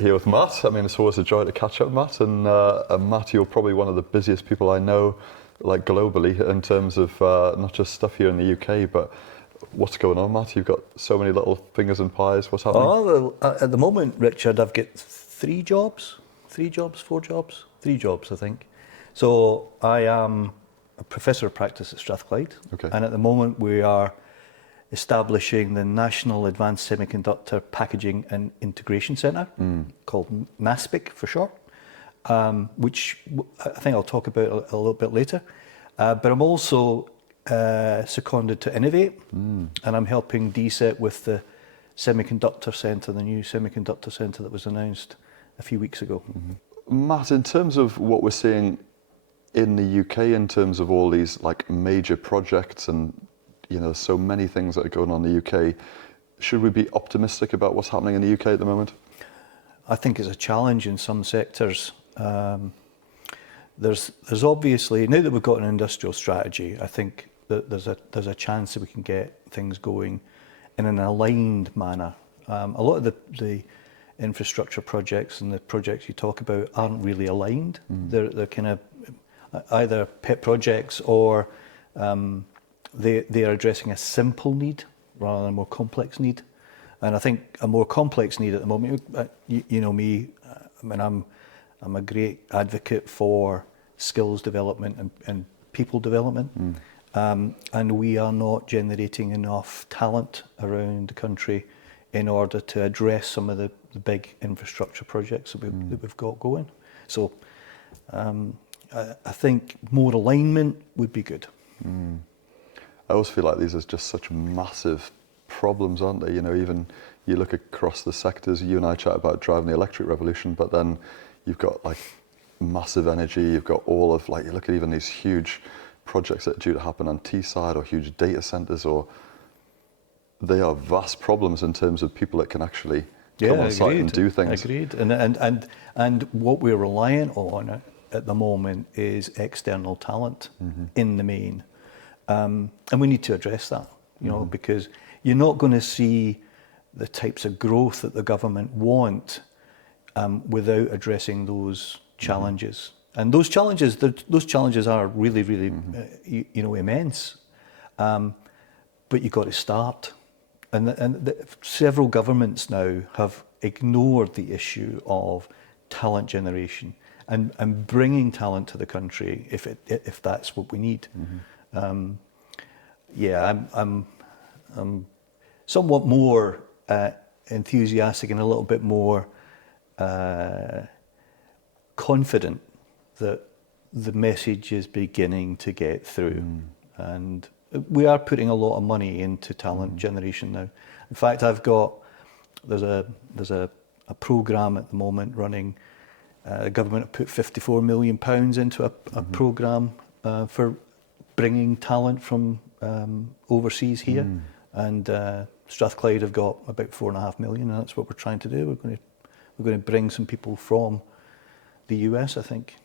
here with Matt. I mean, it's always a joy to catch up, Matt. And Matt, you're probably one of the busiest people I know, like globally, in terms of not just stuff here in the UK, but what's going on, Matt? You've got so many little fingers and pies. What's happening? Oh, well, at the moment, Richard, I've got three jobs, I think. So I am a professor of practice at Strathclyde. Okay. And at the moment we are establishing the National Advanced Semiconductor Packaging and Integration Centre, called MASPIC for short, which I think I'll talk about a little bit later. But I'm also seconded to Innovate, and I'm helping DSIT with the Semiconductor Centre, the new Semiconductor Centre that was announced a few weeks ago. Matt, in terms of what we're seeing in the UK, in terms of all these like major projects and so many things that are going on in the UK, should we be optimistic about what's happening in the UK at the moment? I think it's a challenge in some sectors. There's obviously, now that we've got an industrial strategy, I think that there's a chance that we can get things going in an aligned manner. A lot of the infrastructure projects and the projects you talk about aren't really aligned. They're kind of either pet projects or they are addressing a simple need rather than a more complex need. And I think a more complex need at the moment, you know me, I mean, I'm a great advocate for skills development and people development. And we are not generating enough talent around the country in order to address some of the big infrastructure projects that we've got going. So I think more alignment would be good. I always feel like these are just such massive problems, aren't they? Even you look across the sectors, you and I chat about driving the electric revolution, but then you've got like massive energy, you've got all of you look at even these huge projects that are due to happen on Teesside or huge data centres, or they are vast problems in terms of people that can actually come on site and do things. Agreed. And what we're reliant on at the moment is external talent in the main. And we need to address that, because you're not going to see the types of growth that the government want without addressing those challenges. And those challenges are really, really, immense. But you've got to start. And several governments now have ignored the issue of talent generation and bringing talent to the country if that's what we need. I'm somewhat more enthusiastic and a little bit more confident that the message is beginning to get through, and we are putting a lot of money into talent generation now. In fact, there's a program at the moment running. The government have put £54 million into a program for bringing talent from overseas here, and Strathclyde have got about £4.5 million, and that's what we're trying to do. We're going to bring some people from the US, I think,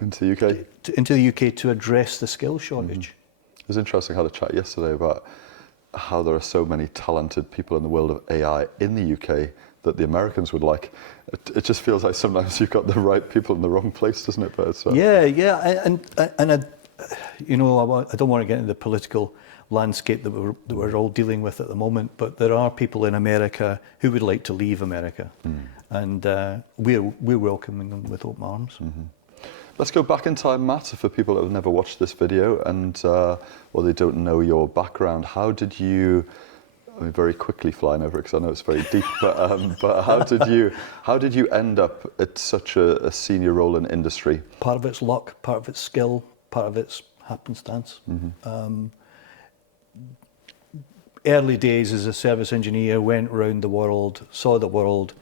into the UK. Into the UK to address the skill shortage. It was interesting. I had a chat yesterday about how there are so many talented people in the world of AI in the UK that the Americans would like. It just feels like sometimes you've got the right people in the wrong place, doesn't it? But and I don't want to get into the political landscape that we're all dealing with at the moment, but there are people in America who would like to leave America, and we're welcoming them with open arms. Let's go back in time, Matt, for people that have never watched this video and they don't know your background. How did you? I mean, very quickly flying over it because I know it's very deep. But how did you end up at such a senior role in industry? Part of it's luck, part of it's skill, part of it's happenstance. Early days as a service engineer, went around the world, saw the world,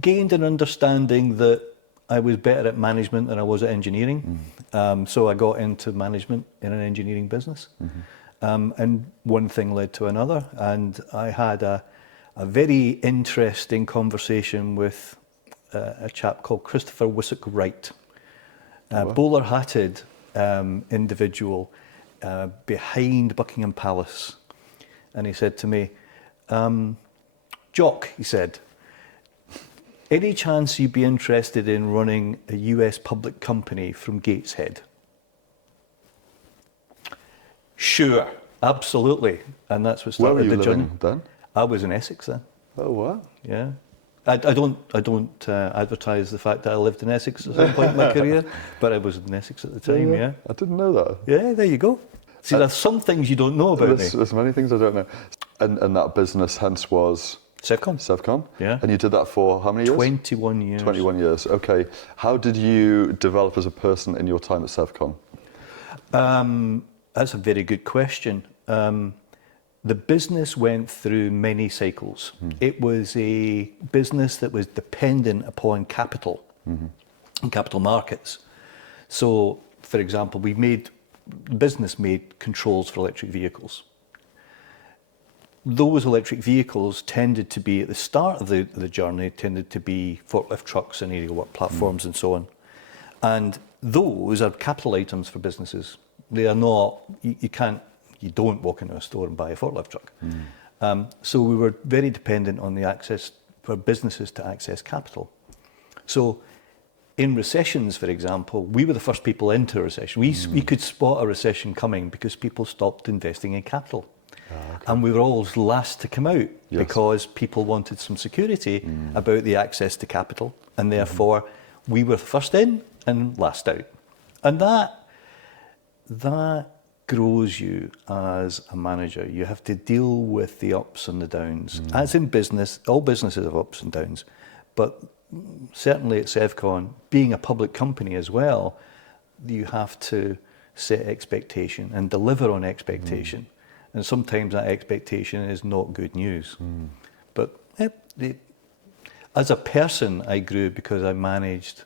gained an understanding that I was better at management than I was at engineering. So I got into management in an engineering business. And one thing led to another. And I had a very interesting conversation with a chap called Christopher Wisick-Wright, bowler-hatted individual behind Buckingham Palace. And he said to me, Jock, he said, Any chance you'd be interested in running a US public company from Gateshead? Sure, absolutely. And that's what Where were started you the journey. living then? I was in Essex then. Oh, wow. Yeah. I don't advertise the fact that I lived in Essex at some point in my career, but I was in Essex at the time, yeah. I didn't know that. Yeah, there you go. See, there's some things you don't know about me. There's many things I don't know. And that business hence was? Sevcon. Sevcon? Yeah. And you did that for how many years? 21 years. 21 years, okay. How did you develop as a person in your time at Sevcon? That's a very good question. The business went through many cycles. It was a business that was dependent upon capital and capital markets. So, for example, the business made controls for electric vehicles. Those electric vehicles tended to be, at the start of the journey, tended to be forklift trucks and aerial work platforms and so on. And those are capital items for businesses. They are not, you don't walk into a store and buy a forklift truck. So we were very dependent on the access for businesses to access capital. So in recessions, for example, we were the first people into a recession. We could spot a recession coming because people stopped investing in capital. Okay. And we were always last to come out because people wanted some security about the access to capital. And therefore, we were first in and last out. And that grows you as a manager. You have to deal with the ups and the downs. As in business, all businesses have ups and downs. But certainly at Sevcon, being a public company as well, you have to set expectation and deliver on expectation. And sometimes that expectation is not good news. But as a person, I grew because I managed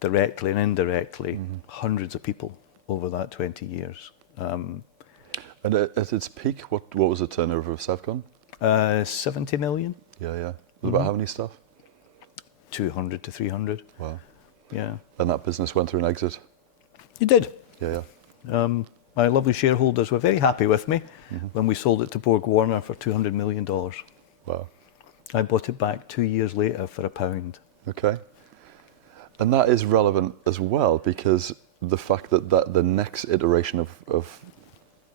directly and indirectly hundreds of people over that 20 years. And at its peak, what was the turnover of Sevcon? 70 million. Yeah. About how many staff? 200 to 300. Wow. Yeah. And that business went through an exit? You did. Yeah. My lovely shareholders were very happy with me when we sold it to Borg Warner for $200 million. Wow. I bought it back 2 years later for £1. Okay. And that is relevant as well because the fact that the next iteration of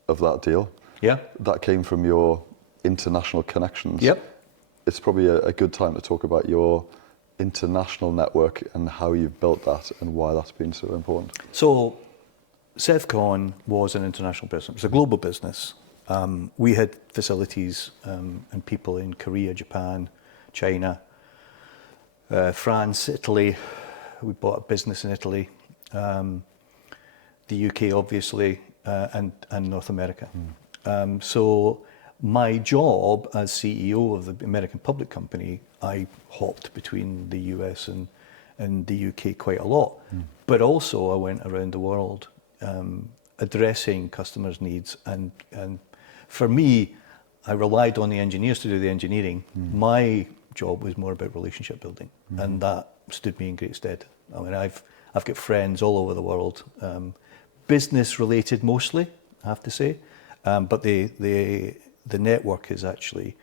that deal, that came from your international connections. Yep. It's probably a good time to talk about your international network and how you've built that and why that's been so important. So Sevcon was an international business. It was a global business. We had facilities and people in Korea, Japan, China, France, Italy. We bought a business in Italy, the UK, obviously, and North America. So my job as CEO of the American public company, I hopped between the US and the UK quite a lot. But also I went around the world addressing customers' needs. And for me, I relied on the engineers to do the engineering. My job was more about relationship building. And that stood me in great stead. I mean, I've got friends all over the world, business related mostly, I have to say. But the network is actually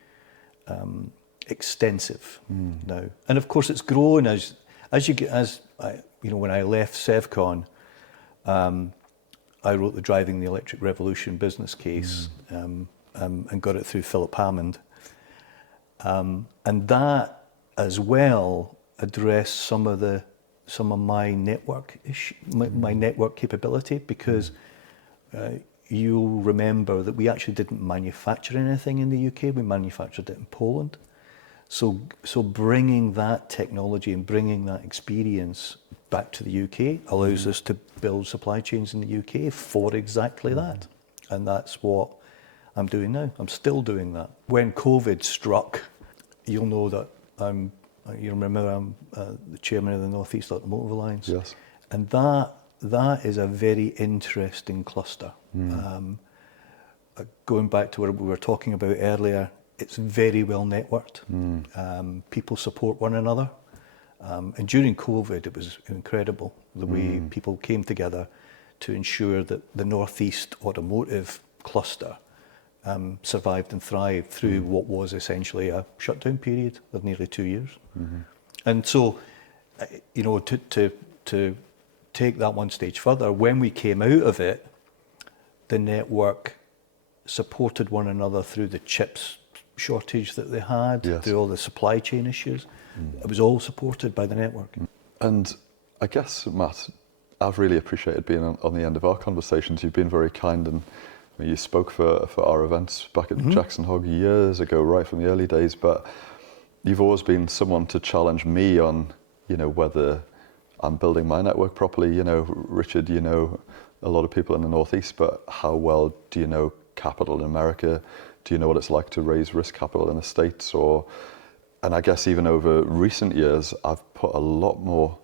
extensive now, and of course it's grown as when I left Sevcon, I wrote the Driving the Electric Revolution business case and got it through Philip Hammond, and that as well addressed some of my network my network capability because. You'll remember that we actually didn't manufacture anything in the UK, we manufactured it in Poland. So bringing that technology and bringing that experience back to the UK allows us to build supply chains in the UK for exactly that. And that's what I'm doing now. I'm still doing that. When COVID struck, you'll know that I'm the chairman of the North East Automotive Alliance. Yes. And that is a very interesting cluster. Going back to what we were talking about earlier, it's very well networked. People support one another. And during COVID, it was incredible the way people came together to ensure that the Northeast automotive cluster survived and thrived through what was essentially a shutdown period of nearly 2 years. And so, you know, to take that one stage further, when we came out of it, the network supported one another through the chips shortage that they had, Yes. through all the supply chain issues. It was all supported by the network. And I guess, Matt, I've really appreciated being on the end of our conversations. You've been very kind, and I mean, you spoke for our events back at Jackson Hogg years ago, right from the early days, but you've always been someone to challenge me on, you know, whether I'm building my network properly. You know, Richard, you know a lot of people in the Northeast, but how well do you know capital in America? Do you know what it's like to raise risk capital in the States? And I guess even over recent years, I've put a lot more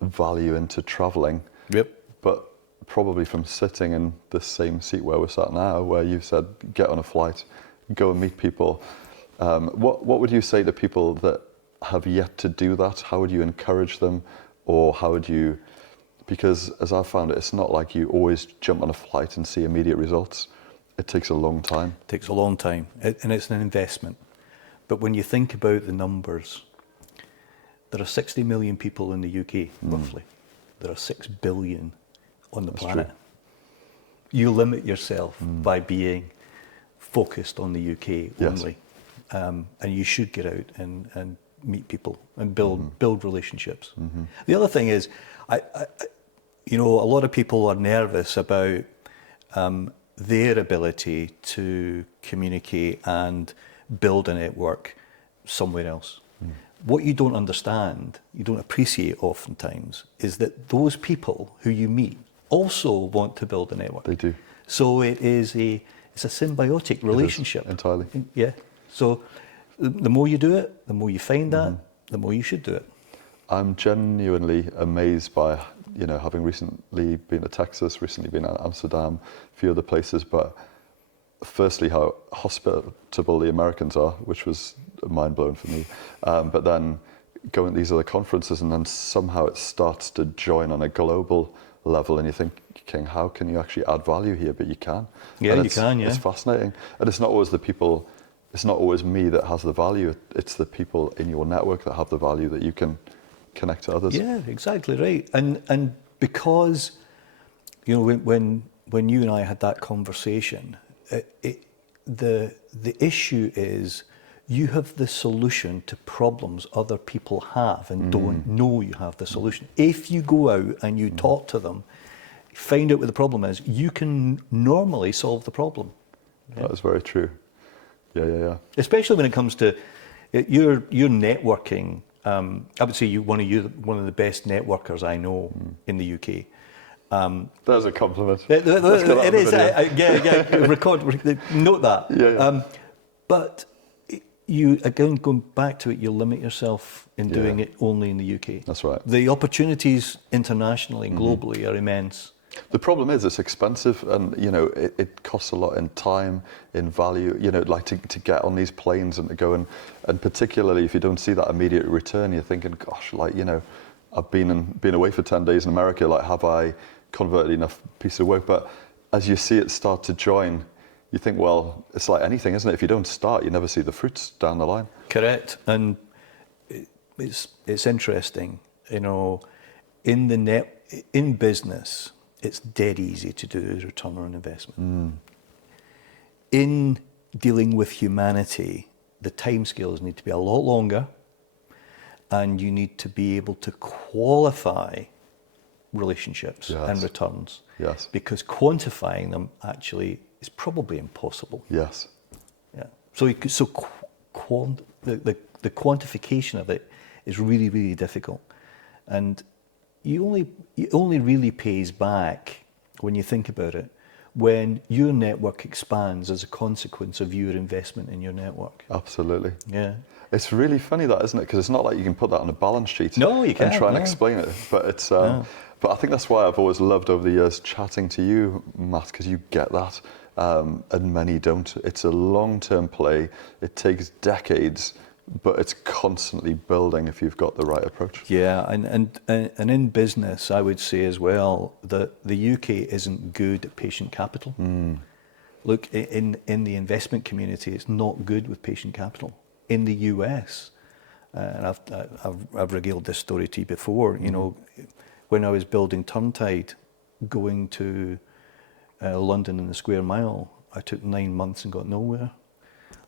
value into traveling. Yep. But probably from sitting in the same seat where we're sat now, where you said, get on a flight, go and meet people. What would you say to people that have yet to do that? How would you encourage them? Or how would you, because as I've found it, it's not like you always jump on a flight and see immediate results. It takes a long time. It takes a long time, and it's an investment. But when you think about the numbers, there are 60 million people in the UK, roughly. There are 6 billion on the planet. True. You limit yourself by being focused on the UK only. And you should get out and meet people and build relationships. The other thing is, you know, a lot of people are nervous about their ability to communicate and build a network somewhere else. What you don't understand, you don't appreciate oftentimes, is that those people who you meet also want to build a network. They do. So it's a symbiotic relationship. It is, entirely. Yeah. So the more you do it, the more you find that, the more you should do it. I'm genuinely amazed by, you know, having recently been to Texas, recently been to Amsterdam, a few other places, but firstly how hospitable the Americans are, which was mind-blowing for me. But then going to these other conferences, and then somehow it starts to join on a global level, and you're thinking, how can you actually add value here? But you can. Yeah, and you can, yeah. It's fascinating. And it's not always the people, it's not always me that has the value, it's the people in your network that have the value that you can connect to others. Yeah, exactly right. And because, you know, when you and I had that conversation, the issue is you have the solution to problems other people have and don't know you have the solution. If you go out and you talk to them, find out what the problem is, you can normally solve the problem. Yeah. That is very true. Yeah. Especially when it comes to your networking. I would say you're one of the best networkers I know in the UK. There's a compliment. It is. Note that. Yeah. But you, again, going back to it, you limit yourself in doing it only in the UK. That's right. The opportunities internationally and globally are immense. The problem is it's expensive, and you know it costs a lot in time, in value. You know, like to get on these planes and to go and particularly if you don't see that immediate return, you're thinking, gosh, like, you know, I've been away for 10 days in America. Like, have I converted enough piece of work? But as you see it start to join, you think, well, it's like anything, isn't it? If you don't start, you never see the fruits down the line. Correct, and it's interesting, you know, in business. It's dead easy to do return on investment. In dealing with humanity, the timescales need to be a lot longer, and you need to be able to qualify relationships and returns. Yes. Because quantifying them actually is probably impossible. Yes. Yeah. So the quantification of it is really, really difficult, and it only really pays back when you think about it, when your network expands as a consequence of your investment in your network. Absolutely. Yeah. It's really funny that, isn't it? Because it's not like you can put that on a balance sheet. No, you can't. And try and explain it. But it's. But I think that's why I've always loved over the years chatting to you, Matt, because you get that, and many don't. It's a long-term play. It takes decades. But it's constantly building if you've got the right approach. Yeah, and in business, I would say as well that the UK isn't good at patient capital. Look, in the investment community, it's not good with patient capital. In the US, and I've regaled this story to you before. You know, when I was building Turntide, going to London in the square mile, I took 9 months and got nowhere.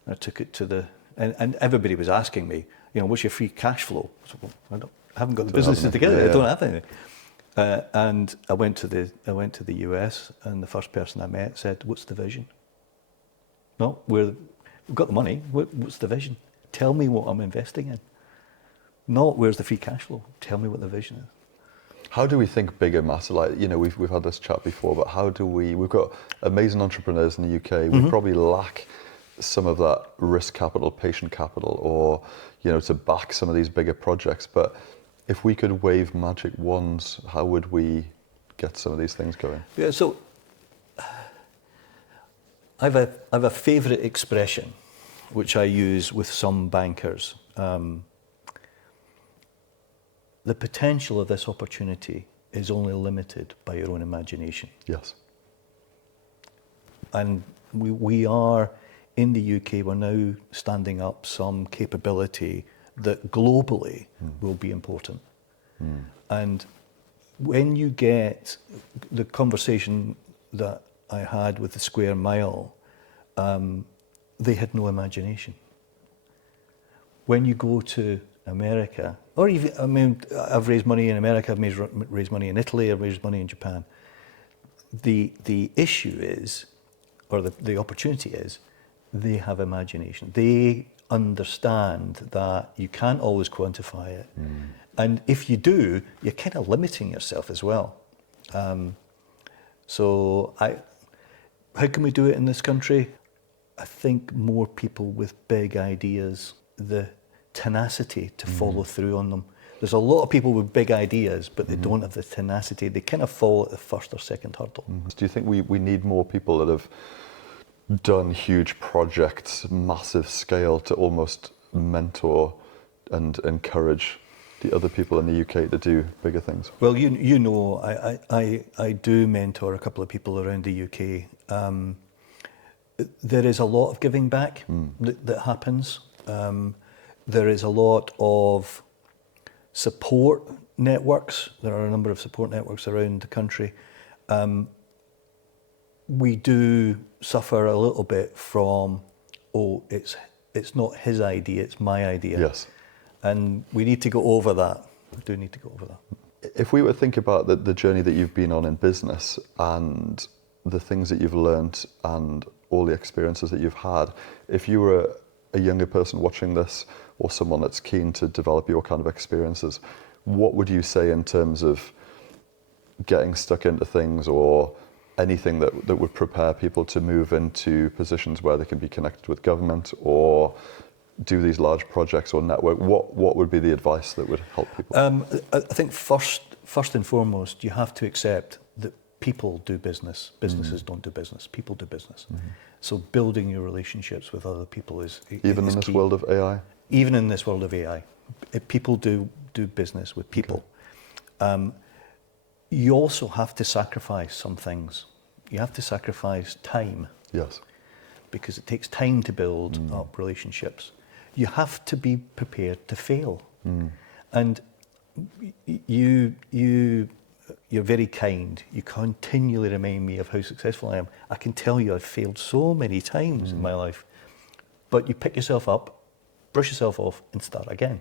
I took it to and everybody was asking me, you know, what's your free cash flow? I said, well, I haven't got the businesses together. I don't have anything. And I went to the US, and the first person I met said, "What's the vision?" No, we've got the money. What's the vision? Tell me what I'm investing in. Not where's the free cash flow. Tell me what the vision is. How do we think bigger, massive? Like, you know, we've had this chat before, but how do we've got amazing entrepreneurs in the UK. We probably lack some of that risk capital, patient capital, or, you know, to back some of these bigger projects. But if we could wave magic wands, how would we get some of these things going? Yeah, so I have a favourite expression, which I use with some bankers. The potential of this opportunity is only limited by your own imagination. Yes. And we are, in the UK, we're now standing up some capability that globally will be important. And when you get the conversation that I had with the Square Mile, they had no imagination. When you go to America, or even, I mean, I've raised money in America, I've raised money in Italy, I've raised money in Japan. The issue is, or the opportunity is, they have imagination. They understand that you can't always quantify it. And if you do, you're kind of limiting yourself as well. So how can we do it in this country? I think more people with big ideas, the tenacity to follow through on them. There's a lot of people with big ideas, but they don't have the tenacity. They kind of fall at the first or second hurdle. Do you think we need more people that have done huge projects, massive scale, to almost mentor and encourage the other people in the UK to do bigger things? Well, you know, I do mentor a couple of people around the UK. There is a lot of giving back that happens. There is a lot of support networks. There are a number of support networks around the country. We do suffer a little bit from, it's not his idea, it's my idea. Yes. And we need to go over that. We do need to go over that. If we were to think about the journey that you've been on in business and the things that you've learned and all the experiences that you've had, if you were a younger person watching this, or someone that's keen to develop your kind of experiences, what would you say in terms of getting stuck into things, or anything that would prepare people to move into positions where they can be connected with government or do these large projects or network? What would be the advice that would help people? I think first and foremost, you have to accept that people do business. Businesses don't do business. People do business. So building your relationships with other people is Even in this key. world of AI? Even in this world of AI, people do business with people. Okay. You also have to sacrifice some things. You have to sacrifice time. Yes. Because it takes time to build up relationships. You have to be prepared to fail. And you're very kind. You continually remind me of how successful I am. I can tell you I've failed so many times in my life. But you pick yourself up, brush yourself off, and start again.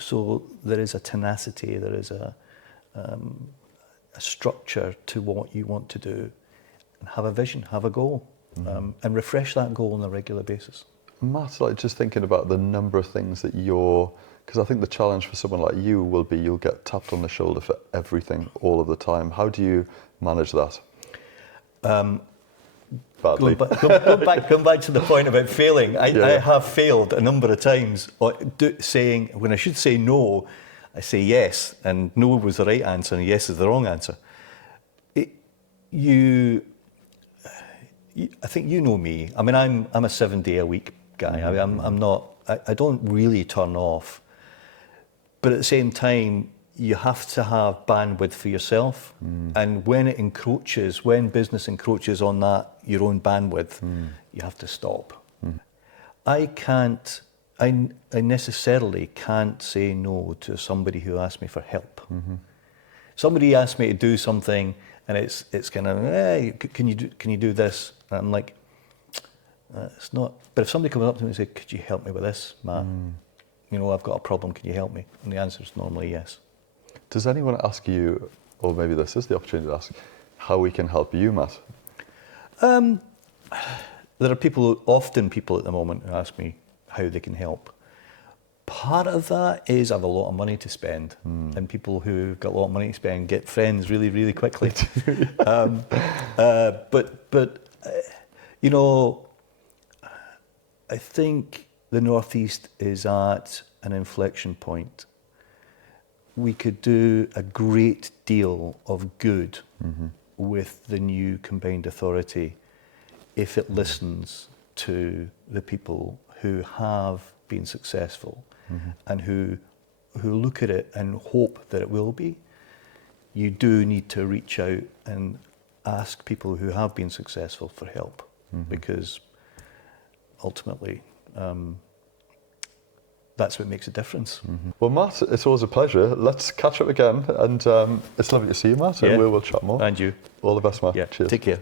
So there is a tenacity, there is a structure to what you want to do, and have a vision, have a goal, and refresh that goal on a regular basis. Matt, like just thinking about the number of things that because I think the challenge for someone like you will be you'll get tapped on the shoulder for everything all of the time. How do you manage that? Badly. Going back to the point about failing, I have failed a number of times, saying, when I should say no, I say yes, and no was the right answer and yes is the wrong answer. I think you know me. I mean, I'm a 7-day-a-week guy. I'm not. I don't really turn off. But at the same time, you have to have bandwidth for yourself. And when business encroaches on that, your own bandwidth, you have to stop. I can't I necessarily can't say no to somebody who asks me for help. Somebody asks me to do something, and it's kind of, hey, can you do this? And I'm like, it's not. But if somebody comes up to me and says, could you help me with this, Matt? You know, I've got a problem. Can you help me? And the answer is normally yes. Does anyone ask you, or maybe this is the opportunity to ask, how we can help you, Matt? There are often people at the moment who ask me how they can help. Part of that is I have a lot of money to spend, and people who've got a lot of money to spend get friends really, really quickly. But you know, I think the Northeast is at an inflection point. We could do a great deal of good with the new combined authority if it listens to the people who have been successful and who look at it and hope that it will be. You do need to reach out and ask people who have been successful for help, because ultimately that's what makes a difference. Well, Matt, it's always a pleasure. Let's catch up again, and it's lovely to see you, Matt, and we will chat more. And you. All the best, Matt. Yeah. Cheers. Take care.